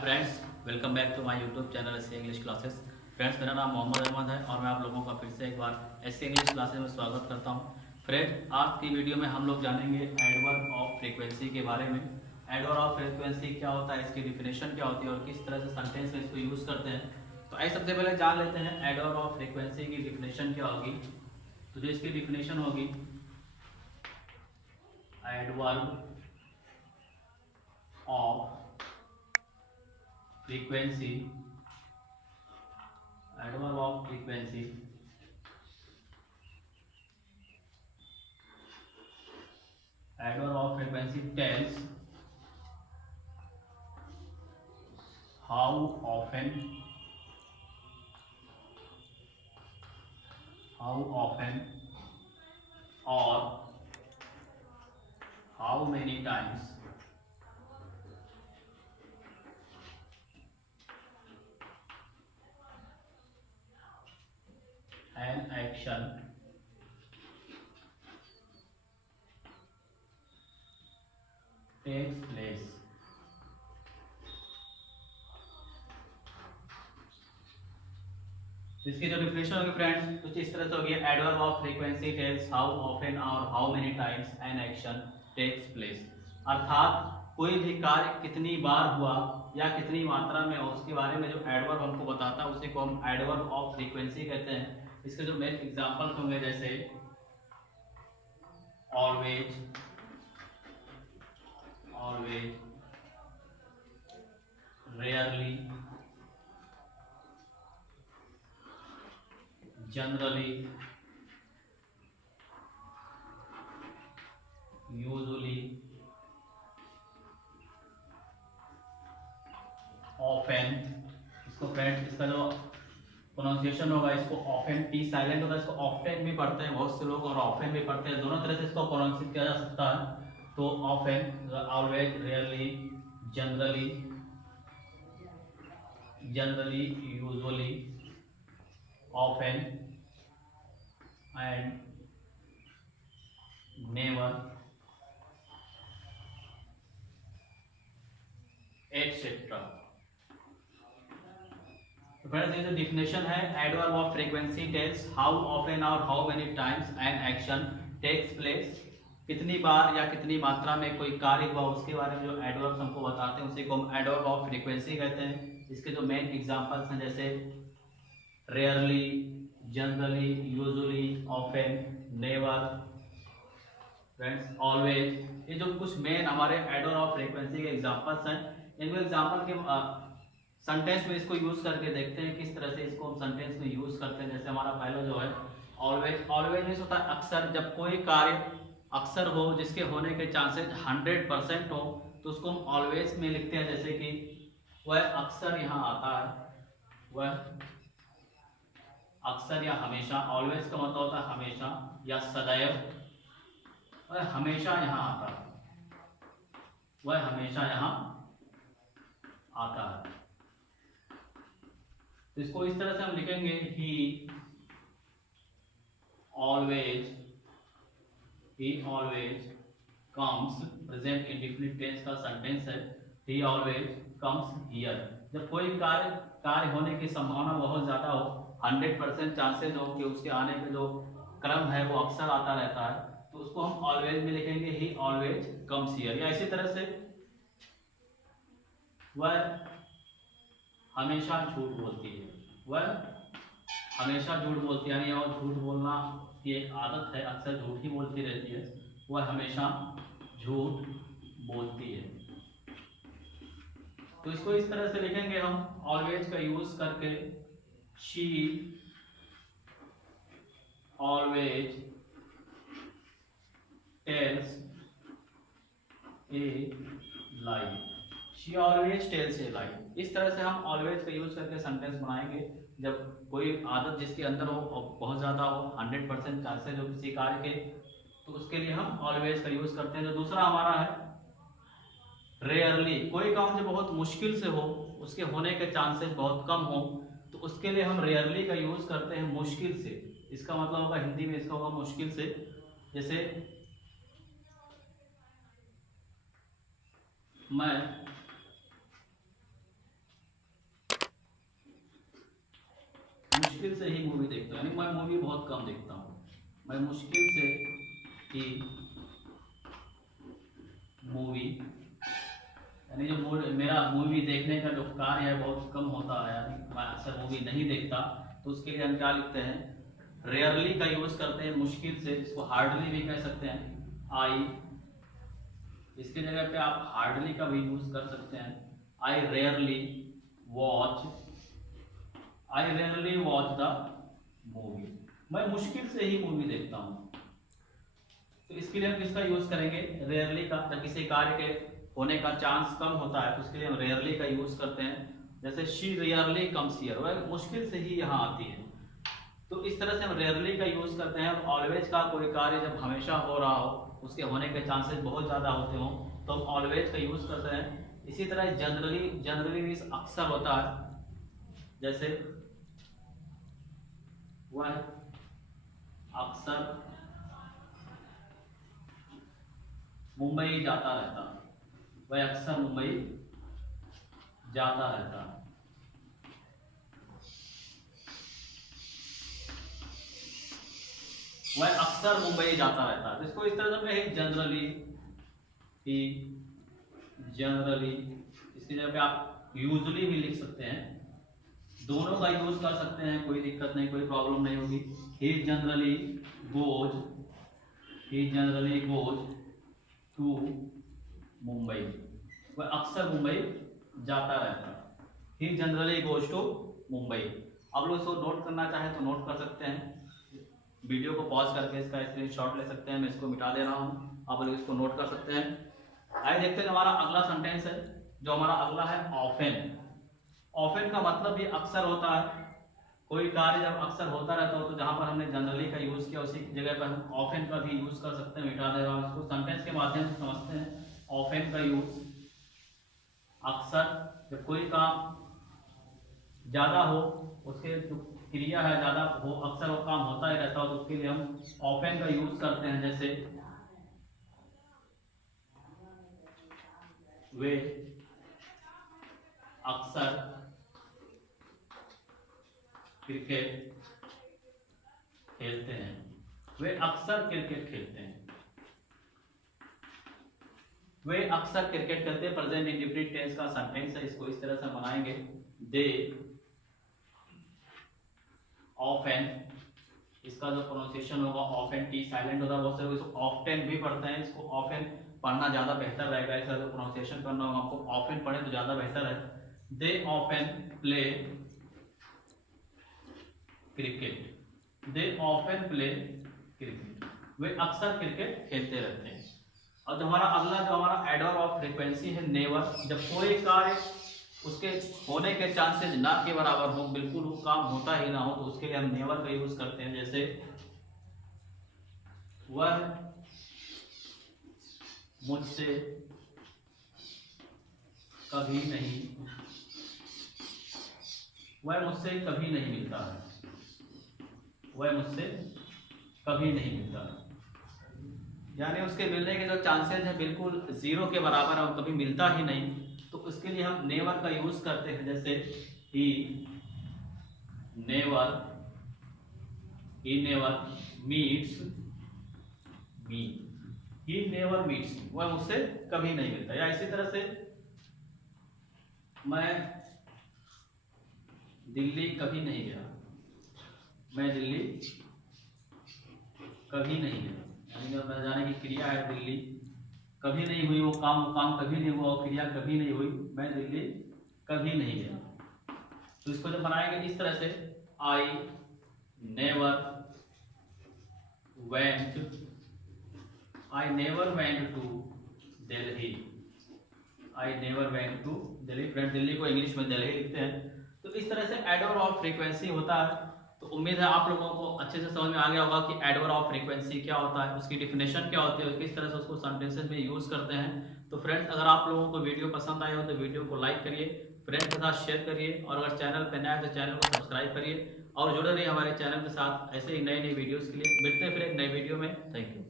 Friends, welcome back to my YouTube channel S English classes. Friends, मेरा नाम मोहम्मद अहमद है और मैं आप लोगों का फिर से एक बार एस इंग्लिश क्लासेस में स्वागत करता हूं। फ्रेंड, आज की वीडियो में हम लोग जानेंगे एडवर्ब ऑफ फ्रीक्वेंसी के बारे में। एडवर्ब ऑफ फ्रीक्वेंसी क्या होता है, इसकी डिफिनेशन क्या होती है और किस तरह से सेंटेंस में इसको यूज़ करते हैं। तो आइए सबसे पहले जान लेते हैं एडवर्ब ऑफ फ्रीक्वेंसी की डिफिनेशन क्या होगी। तो जो इसकी डिफिनेशन होगी, adverb of frequency, adverb of frequency adverb of frequency tells how often or how many times an action takes place। इसकी जो डिफिनेशन होगी फ्रेंड्स कुछ इस तरह से होगी, adverb of frequency tells how often और how many times an action takes place. अर्थात कोई भी कार्य कितनी बार हुआ या कितनी मात्रा में, उसके बारे में जो एडवर्ब हमको बताता है उसी को हम एडवर्ब ऑफ फ्रीक्वेंसी कहते हैं। इसके जो मेन एग्जांपल्स होंगे जैसे always, always, rarely, generally, usually, often. इसको फ्रेंड्स, इसका जो प्रोनाउंसिएशन होगा, इसको ऑफन, टी साइलेंट होता है, इसको ऑफन भी पढ़ते हैं बहुत से लोग और ऑफन भी पढ़ते हैं, दोनों तरह से इसको प्रोनाउंसिएट किया जा सकता है। तो often, always, rarely, generally, generally, usually, often and never, etcetera. तो फ्रेंड्स, ये जो डिफिनेशन है, adverb of frequency tells how often और how many times an action takes place. कितनी बार या कितनी मात्रा में कोई कार्य हुआ उसके बारे में जो एडवर्ब हमको बताते हैं उसी को हम एडवर्ब ऑफ फ्रीक्वेंसी कहते हैं। इसके जो मेन एग्जांपल्स हैं जैसे rarely, generally, usually, often, never, friends, always. ये जो कुछ मेन हमारे एडवर्ब ऑफ फ्रीक्वेंसी के एग्जांपल्स हैं, इनको एग्जांपल के सेंटेंस में इसको यूज करके देखते हैं किस तरह से इसको हम सेंटेंस में यूज करते हैं। जैसे हमारा पहला जो है ऑलवेज, ऑलवेज मीन्स होता है अक्सर। जब कोई कार्य अक्सर हो, जिसके होने के चांसेस 100% हो, तो उसको हम ऑलवेज में लिखते हैं। जैसे कि वह अक्सर यहाँ आता है, वह अक्सर या हमेशा। ऑलवेज का मतलब होता है हमेशा या सदैव। वह हमेशा यहाँ आता है, वह हमेशा यहाँ आता है। तो इसको इस तरह से हम लिखेंगे, he always comes. Present indefinite tense का सेंटेंस है, ही ऑलवेज कम्स हियर। जब कोई कार्य होने की संभावना बहुत ज्यादा हो, 100% चांसेस हो कि उसके आने का जो क्रम है वो अक्सर आता रहता है, तो उसको हम ऑलवेज में लिखेंगे, ही ऑलवेज कम्स हियर। या इसी तरह से वह हमेशा झूठ बोलती है, वह हमेशा झूठ बोलती है, यानी और झूठ बोलना की एक आदत है, अक्सर झूठ ही बोलती रहती है, वह हमेशा झूठ बोलती है। तो इसको इस तरह से लिखेंगे हम ऑलवेज का यूज करके, she always tells a lie, she always tells a lie. इस तरह से हम ऑलवेज का यूज करके सेंटेंस बनाएंगे। जब कोई आदत जिसके अंदर हो और बहुत ज्यादा हो, 100% चांसेस हो किसी कार्य के, तो उसके लिए हम ऑलवेज का यूज करते हैं। जो दूसरा हमारा है रेयरली, कोई काम जो बहुत मुश्किल से हो, उसके होने के चांसेस बहुत कम हो, तो उसके लिए हम रेयरली का यूज करते हैं, मुश्किल से। इसका मतलब होगा हिंदी में, इसका होगा मुश्किल से। जैसे मैं मुश्किल से ही मूवी देखता हूँ, यानी मैं मूवी बहुत कम देखता हूँ। मैं मुश्किल से ही मूवी, यानी जो मेरा मूवी देखने का जो कार्य है बहुत कम होता है, यानी मैं अक्सर मूवी नहीं देखता। तो उसके लिए हम क्या लिखते हैं, रेयरली का यूज करते हैं मुश्किल से, इसको हार्डली भी कह सकते हैं। आई, इसके जगह पे आप हार्डली का भी यूज कर सकते हैं। आई रेयरली वॉच द मूवी, मैं मुश्किल से ही मूवी देखता हूँ। तो इसके लिए हम किसका यूज करेंगे, रेयरली का। जब किसी कार्य के होने का चांस कम होता है तो उसके लिए हम रेयरली का यूज करते हैं। जैसे शी रेयरली कम्स हियर, वह मुश्किल से ही यहाँ आती है। तो इस तरह से हम रेयरली का यूज करते हैं। ऑलवेज का कोई कार्य जब हमेशा हो रहा हो, उसके होने के चांसेस बहुत ज़्यादा होते हों, तो हम ऑलवेज का यूज करते हैं। इसी तरह जनरली मीन्स अक्सर होता है। जैसे वह अक्सर मुंबई जाता रहता, वह अक्सर मुंबई जाता रहता। वह अक्सर मुंबई जाता रहता है। इसको इस तरह से जनरली, इसकी जगह पे आप यूजुअली भी लिख सकते हैं। दोनों का यूज कर सकते हैं, कोई दिक्कत नहीं, कोई प्रॉब्लम नहीं होगी। ही जनरली गोज टू मुंबई, वह अक्सर मुंबई जाता रहता। ही जनरली गोज टू मुंबई। आप लोग इसको नोट करना चाहें तो नोट कर सकते हैं, वीडियो को पॉज करके इसका स्क्रीनशॉट ले सकते हैं। मैं इसको मिटा दे रहा हूँ, आप लोग इसको नोट कर सकते हैं। आइए देखते हैं हमारा अगला सेंटेंस है। जो हमारा अगला है ऑफेन। ऑफेन का मतलब भी अक्सर होता है। कोई कार्य जब अक्सर होता रहता हो तो जहां पर हमने जनरली का यूज किया उसी जगह पर हम ऑफेन का भी यूज कर सकते हैं। मिटा दे रहा हूं, इसको सेंटेंस के माध्यम से समझते हैं। ऑफेन का यूज अक्सर, जब कोई काम ज्यादा हो, उसके जो क्रिया है ज्यादा हो, अक्सर वो काम होता ही रहता हो, तो उसके लिए हम ऑफेन का यूज करते हैं। जैसे वे अक्सर क्रिकेट खेलते हैं, वे अक्सर क्रिकेट खेलते हैं, वे अक्सर क्रिकेट खेलते हैं। प्रेजेंट इंडेफिनिट टेंस का सेंटेंस है, इसको इस तरह से बनाएंगे। दे ऑफेन, इसका जो प्रोनाउंसिएशन होगा ऑफेन, टी साइलेंट होता है, बहुत सारे इसको ऑफ्टेन भी पढ़ते हैं। इसको ऑफेन पढ़ना ज्यादा बेहतर रहेगा, इसका जो प्रोनाउंसिएशन करना होगा आपको ऑफेन पढ़े तो ज्यादा बेहतर है। दे ऑफेन प्ले क्रिकेट, दे ऑफेन प्ले क्रिकेट, वे अक्सर क्रिकेट खेलते रहते हैं। और जो हमारा अगला जो हमारा एडवर्ब ऑफ फ्रीक्वेंसी है नेवर। जब कोई कार्य उसके होने के चांसेस ना के बराबर हो, बिल्कुल वो काम होता ही ना हो, तो उसके लिए हम नेवर का यूज करते हैं। जैसे वह मुझसे कभी नहीं, वह मुझसे कभी नहीं मिलता है, वह मुझसे कभी नहीं मिलता, यानी उसके मिलने के जो चांसेस हैं बिल्कुल जीरो के बराबर है, वो कभी मिलता ही नहीं। तो उसके लिए हम नेवर का यूज करते हैं। जैसे he never meets me, he never meets मी, वह मुझसे कभी नहीं मिलता। या इसी तरह से मैं दिल्ली कभी नहीं गया, मैं दिल्ली कभी नहीं गया, यानी मैं जाने की क्रिया है दिल्ली कभी नहीं हुई, वो काम कभी नहीं हुआ, वो क्रिया कभी नहीं हुई, मैं दिल्ली कभी नहीं गया। तो इसको जब बनाएंगे इस तरह से, I never went to Delhi, I never went to Delhi. Friend Delhi को इंग्लिश में दिल्ली लिखते हैं। तो इस तरह से एडवर्ब ऑफ फ्रीक्वेंसी होता है। तो उम्मीद है आप लोगों को अच्छे से समझ में आ गया होगा कि एडवर्ब ऑफ फ्रीक्वेंसी क्या होता है, उसकी डिफिनेशन क्या होती है, किस तरह से उसको सेंटेंसेस में यूज करते हैं। तो फ्रेंड्स अगर आप लोगों को वीडियो पसंद आए हो तो वीडियो को लाइक करिए, फ्रेंड्स के साथ शेयर करिए, और अगर चैनल पर नया है तो चैनल को सब्सक्राइब करिए और जुड़े रहिए हमारे चैनल के साथ ऐसे ही नई वीडियोस के लिए। मिलते हैं फिर एक नई वीडियो में। Thank you.